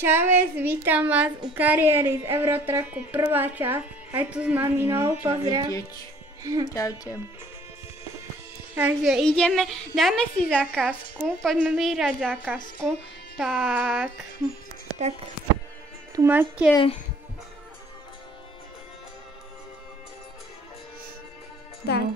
Čaves, vítam vás u kariéry z Eurotraku, prvá časť. Aj tu s maminou, pozdrav. Čaute. Takže ideme, dáme si zákazku, poďme vyhrať zákazku. Tak tu máte... Tak,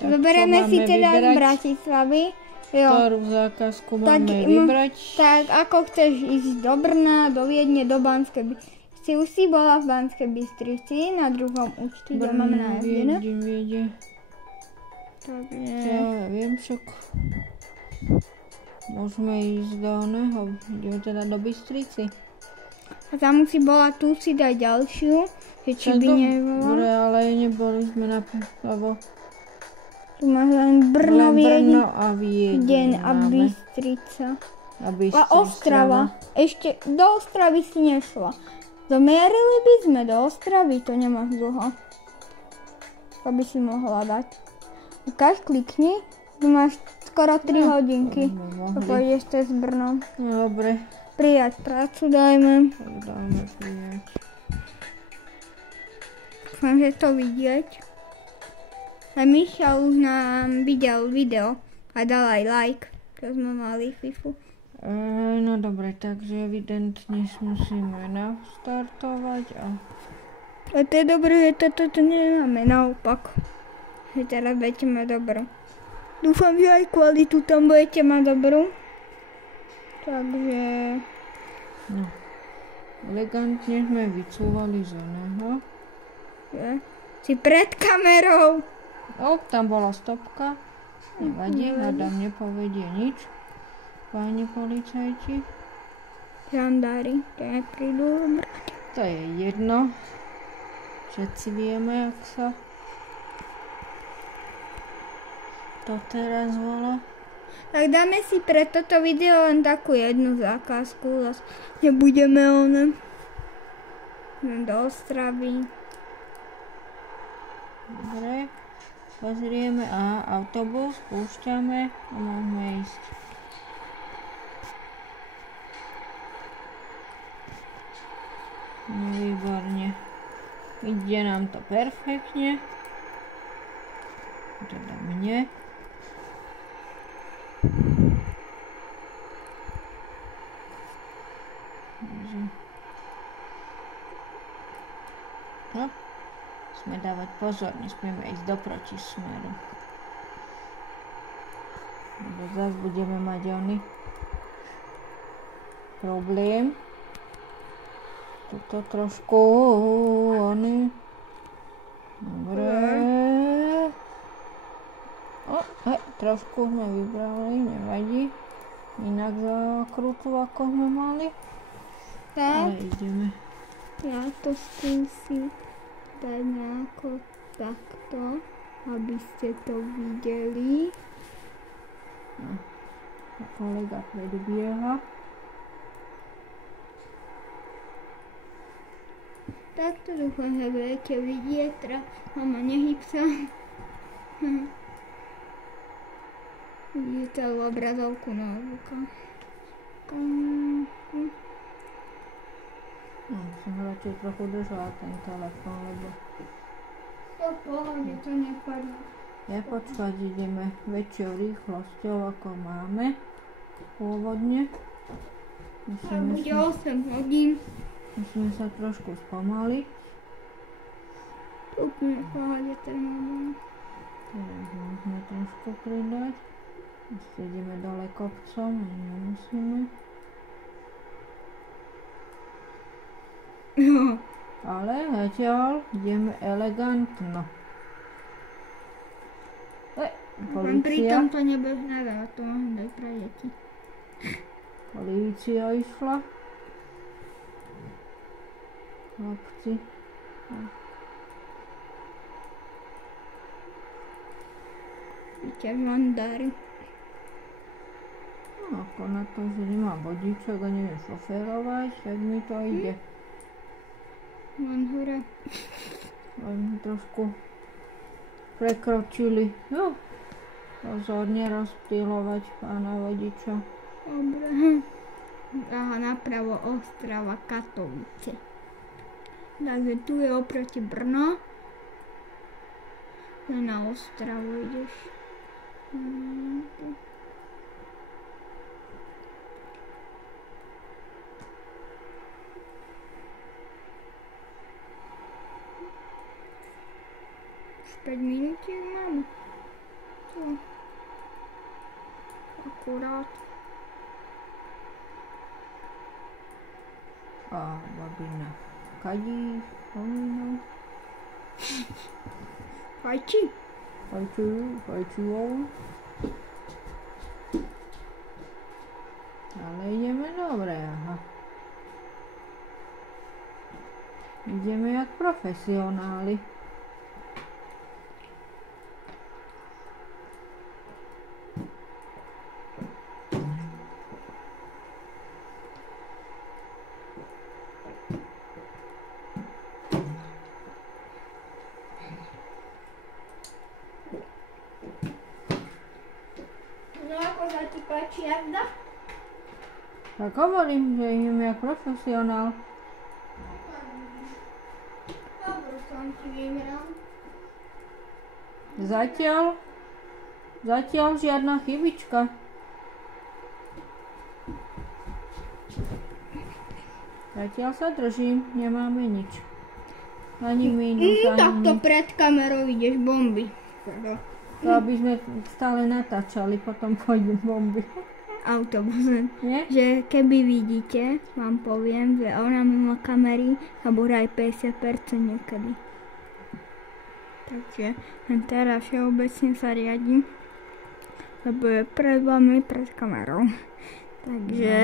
zoberieme si teda z Bratislavy. Jo. Ktorú zákazku máme vybrať? Tak, ako chceš ísť do Brna, do Viedne, do Banskej Bystrici. Si už si bola v Banskej Bystrici, na druhom účte, kde máme najazdené. Viede. Takže... Ja viem však. Môžeme ísť do oného, ideme teda do Bystrici. A tam si bola, tu si daj ďalšiu, že či by nebola. Dobre, ale neboli sme na... lebo... Tu máš len Brno, Brno a Viedeň a Bystrica. A Ostrava. Ešte do Ostravy si nešla. Domierili by sme do Ostravy, to nemáš dlho. To by si mohla dať. Ukáž, klikni, tu máš skoro 3 hodinky. To pôjdeš cez Brno. No dobre. Prijať prácu dajme. Tak dáme prijať. Dúfam, že to vidieť. A Miša už nám videl video a dal aj like, čo sme mali FIFU. No dobre, takže evidentne musíme nastartovať a... A to je dobré, že toto nemáme naopak. Že teraz budete mať dobrú. Dúfam, že aj kvalitu tam budete mať dobrú. Takže... No. Elegantne sme vycúvali z oného. Si pred kamerou. Tam bola stopka. Nevadí, hádam nepovedie nič. Páni policajti. Žandári, to neprídu. To je jedno. Všetci vieme, jak sa to teraz volá. Tak dáme si pre toto video len takú jednu zákazku. Nebudeme do Ostravy. Dobre. Pozrieme a autobus púšťame a môžeme ísť. No výborne. Ide nám to perfektne. Teda mne. No. Musíme dávať pozor, nesmieme ísť do protismeru. Lebo zase budeme mať problém. Toto trošku Dobre. Trošku sme vybrali, nevadí. Inak zakrutu, ako sme mali. Tak. Ale ideme. Ja to skúsim dať nejako takto, aby ste to videli. Kolega predbieha. Takto dúfam, že budete vidieť. Teraz mama nehyb sa. Vidíte obrazovku na obuka. Som radšej trochu držala ten telefón, lebo... To pohode, to nepadlo. Počkať, ideme väčšou rýchlosťou, ako máme pôvodne. To bude 8 hodín. Musíme sa trošku spomaliť. Úplne pohode, to nebude. Teraz môžeme trošku pridať. Ešte ideme dole kopcom, ani nemusíme. Ale zatiaľ ideme elegantno. Polícia. Pritom to nebežná veľa, to môžem dať pre deti. Polícia išla. Chlapci. Víte, žandári. No ako na to, že nemám vodičok a neviem šoférovať, tak mi to ide. Len hore. Len trošku prekročili. Pozorne rozptýlovať pána vodiča. Dobre. Aha, napravo Ostrava, Katovice. Takže tu je oproti Brno. Tu na Ostravu ideš. Už 5 minutiek máme. Tu. Akurát. A babina kadí, spomínam. Fajči. Fajčujú. Ale ideme dobre, aha. Ideme jak profesionáli. No ako sa ti páči jazda? Tak hovorím, že ideme jak profesionál. Dobro som ti vyhral. Zatiaľ žiadna chybička. Zatiaľ sa držím, nemáme nič. Ani mínus, ani Takto nič. pred kamerou ideš bomby. To aby sme stále natáčali, potom pôjdu bomby. Autobusem. Nie? Že keby vidíte, vám poviem, že ona mimo kamery a bude aj 50% niekedy. Takže teraz všeobecne sa riadím, lebo je pred vami, pred kamerou. Takže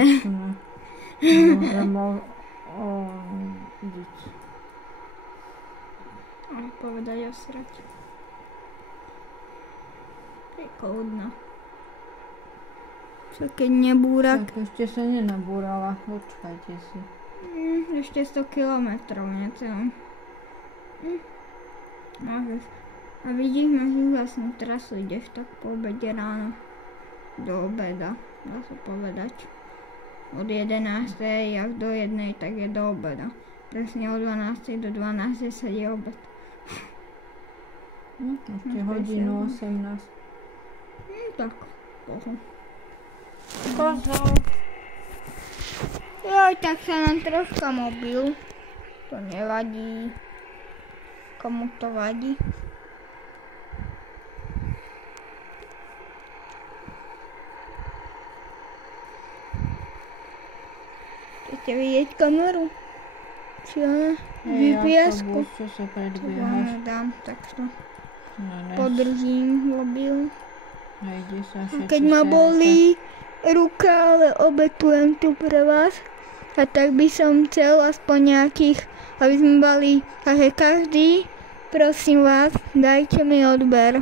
Môžem ísť. povedať osrať. Je kľudno. Čo keď nebúra, Tak ešte sa nenabúrala, počkajte si. ešte 100 kilometrov necelom. Môžeš. A vidíš, máš úžasnú trasu, ideš tak po obede ráno. Do obeda, dá sa povedať. Od 11. až do 1. tak je do obeda. Presne od 12. do 12. sa je obed. Ešte hodinu 18. Tak, poho. Pozor. Joj, tak sa nám troška mobil. To nevadí. Komu to vadí? Chcete vidieť kameru? Či ona? VPS-ku? Autobus, čo sa To predbiehaš? vám dám takto. No, Podržím mobil. Nejde sa A všetci keď ma serete. bolí ruka, ale obetujem tu pre vás. A tak by som chcel aspoň nejakých, aby sme mali, takže každý, prosím vás, dajte mi odber.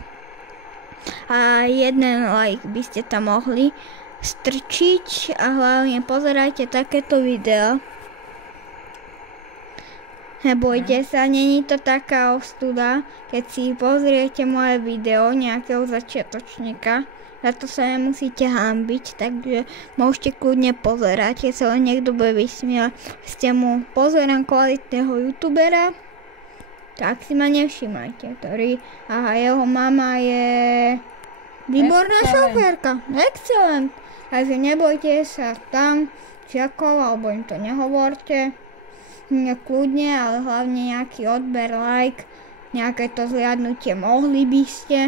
A jeden like by ste tam mohli strčiť a hlavne pozerajte takéto videá. Nebojte sa, není to taká ostuda, keď si pozriete moje video nejakého začiatočníka. Za to sa nemusíte hanbiť, takže môžete kľudne pozerať. Keď sa len niekto bude vysmievať, ste mu pozerám kvalitného youtubera, tak si ma nevšimajte, aha, jeho mama je výborná šoférka. Excelent. Takže nebojte sa tam žiakov, alebo im to nehovorte. Kľudne, ale hlavne nejaký odber, like, nejaké to zliadnutie mohli by ste.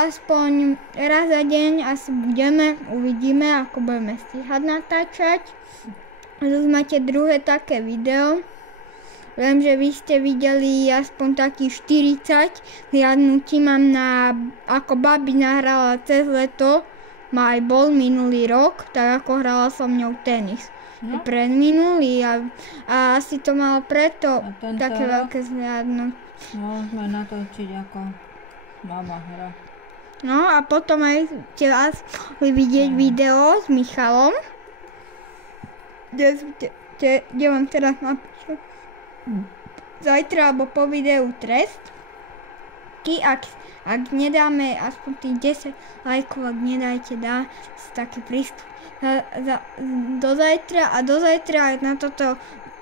Aspoň raz za deň asi uvidíme, ako budeme stíhať natáčať. Zase máte druhé také video. Viem, že vy ste videli aspoň takých 40 zliadnutí mám na, ako babi nahrala cez leto. Ma aj bol minulý rok, tak ako hrala som ňou tenis. No. Predminulý a asi to malo preto A tento také rok? veľké zhliadnutie. Môžeme natočiť ako mama hra. No a potom aj ste vás vidieť video s Michalom. Kde vám teraz napíšem. Zajtra alebo po videu trest. lajky, ak nedáme aspoň tých 10 lajkov, ak nedajte, dá si taký prístup do zajtra a do zajtra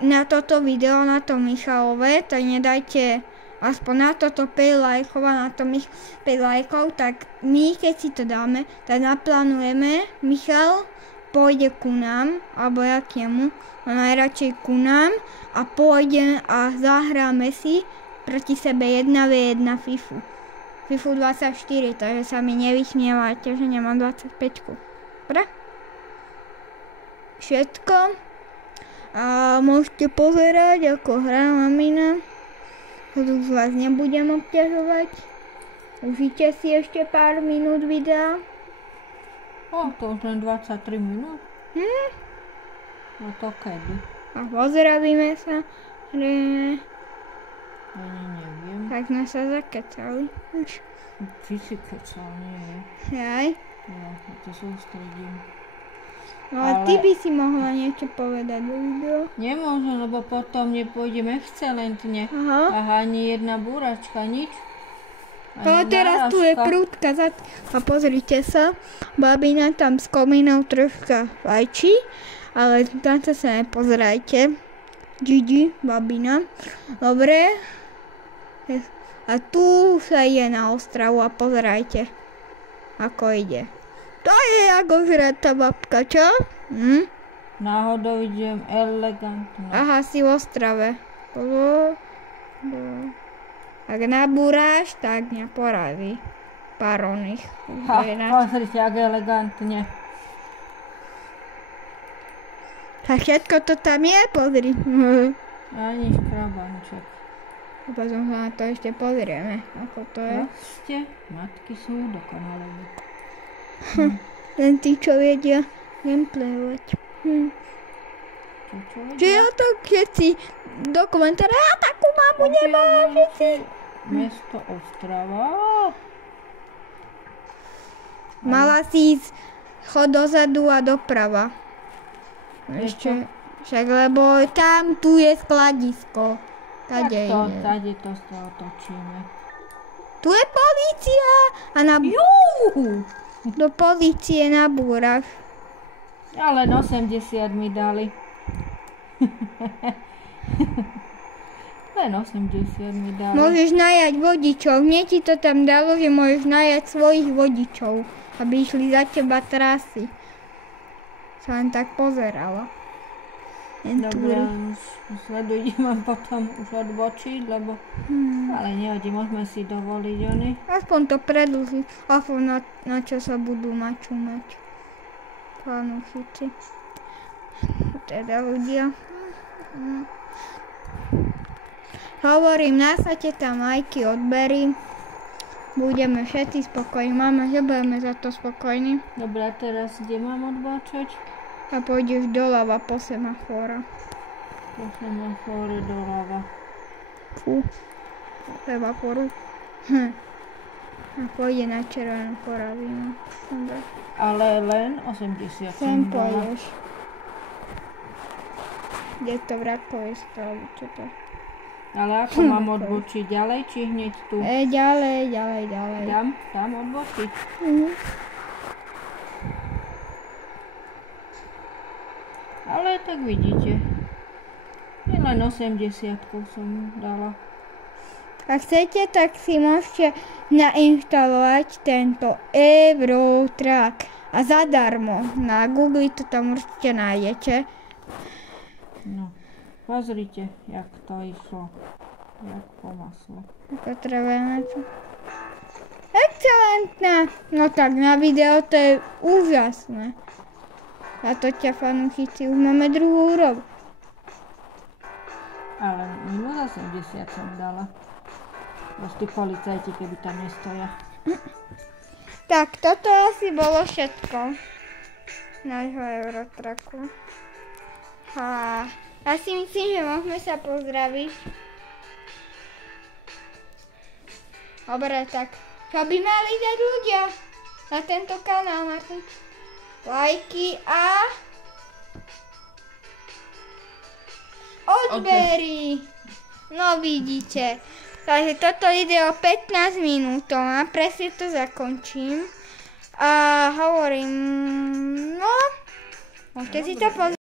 na toto video, na to Michalové, tak nedajte aspoň na toto 5 lajkov a na to 5 lajkov, tak my keď si to dáme, tak naplánujeme, Michal pôjde ku nám, alebo ja k nemu, a najradšej ku nám a pôjde a zahráme si proti sebe 1v1 FIFU 24, takže sa mi nevysmievajte, že nemám 25. Dobre? Všetko. A môžete pozerať, ako hrá mamina. Už vás nebudem obťažovať. Užite si ešte pár minút videa. To už len 23 minút. No to kedy? A pozdravíme sa. Ani neviem. Tak sme sa zakecali. Ty si kecal, nie. Jaj. Ja to sústredím. No ale ty by si mohla niečo povedať do videa. Nemôžem, lebo potom nepôjdeme excelentne. Aha. A ani jedna búračka, nič. Ale teraz tu je prúdka a pozrite sa, babina tam s komínou troška fajčí, ale tam sa nepozerajte. Gigi, babina. Dobre. A tu sa ide na Ostravu a pozerajte, ako ide. To je ako žratá babka, čo? Náhodou idem elegantne. Aha, si v Ostrave. Ak nabúráš, tak mňa porazí. Pár oných. Pozrite, ak elegantne. Tak všetko to tam je, pozri. Ani škrabanček. A potom sa na to ešte pozrieme, ako to je. Proste, matky sú dokonalé. Len tí, čo vedia gameplayovať. Čo Čiže ja to všetci do komentára, ja takú mamu nemám, všetci. Mesto Ostrava. Mala si ísť chod dozadu a doprava. Ešte, však lebo tam, tu je skladisko. Tade ide. Tade to sa otočíme. Tu je polícia a na... Do polície na búrach. Ale 80 mi dali. Len 80 mi dali. Môžeš najať vodičov. Mne ti to tam dalo, že môžeš najať svojich vodičov, aby išli za teba trasy. Sa len tak pozerala. Dobre, už sledujem a potom už odbočiť, lebo... Ale nevadí, môžeme si dovoliť oni. Aspoň to predlží. Aspoň na čo sa budú načúmať. Fanúšici. Teda ľudia. Hovorím, nasadte tam lajky, odbery. Budeme všetci spokojní. Máme, že budeme za to spokojní. Dobre, a teraz kde mám odbočať? A pôjdeš doľava po semafóra. Po semafóre doľava. Fú. Po semafóru. A pôjde na červenú porazinu. Dobre. Ale len 80. Sem pôjdeš. Kde to v Radkovej Strove, čo to? Ale ako mám odbočiť? Ďalej či hneď tu? Ďalej. Tam odbočiť? Ale tak vidíte. Len 80 som dala. Ak chcete, tak si môžete nainštalovať tento Eurotrack. A zadarmo. Na Google to tam určite nájdete. No, pozrite, jak to išlo. Jak po masle. Potrebujeme to. Excelentná. No tak na video to je úžasné. A to ťa fanúšici, už máme druhú úroveň. Ale minus 80 som dala. Proste policajti, keby tam nestoja. Tak, toto asi bolo všetko. Nášho Eurotracku. A ja si myslím, že môžeme sa pozdraviť. Dobre, tak čo by mali dať ľudia na tento kanál, Martin? Lajky a odbery. No vidíte. Takže toto video 15 minútová, presne to zakončím. A hovorím, no, môžete si to pozrieť.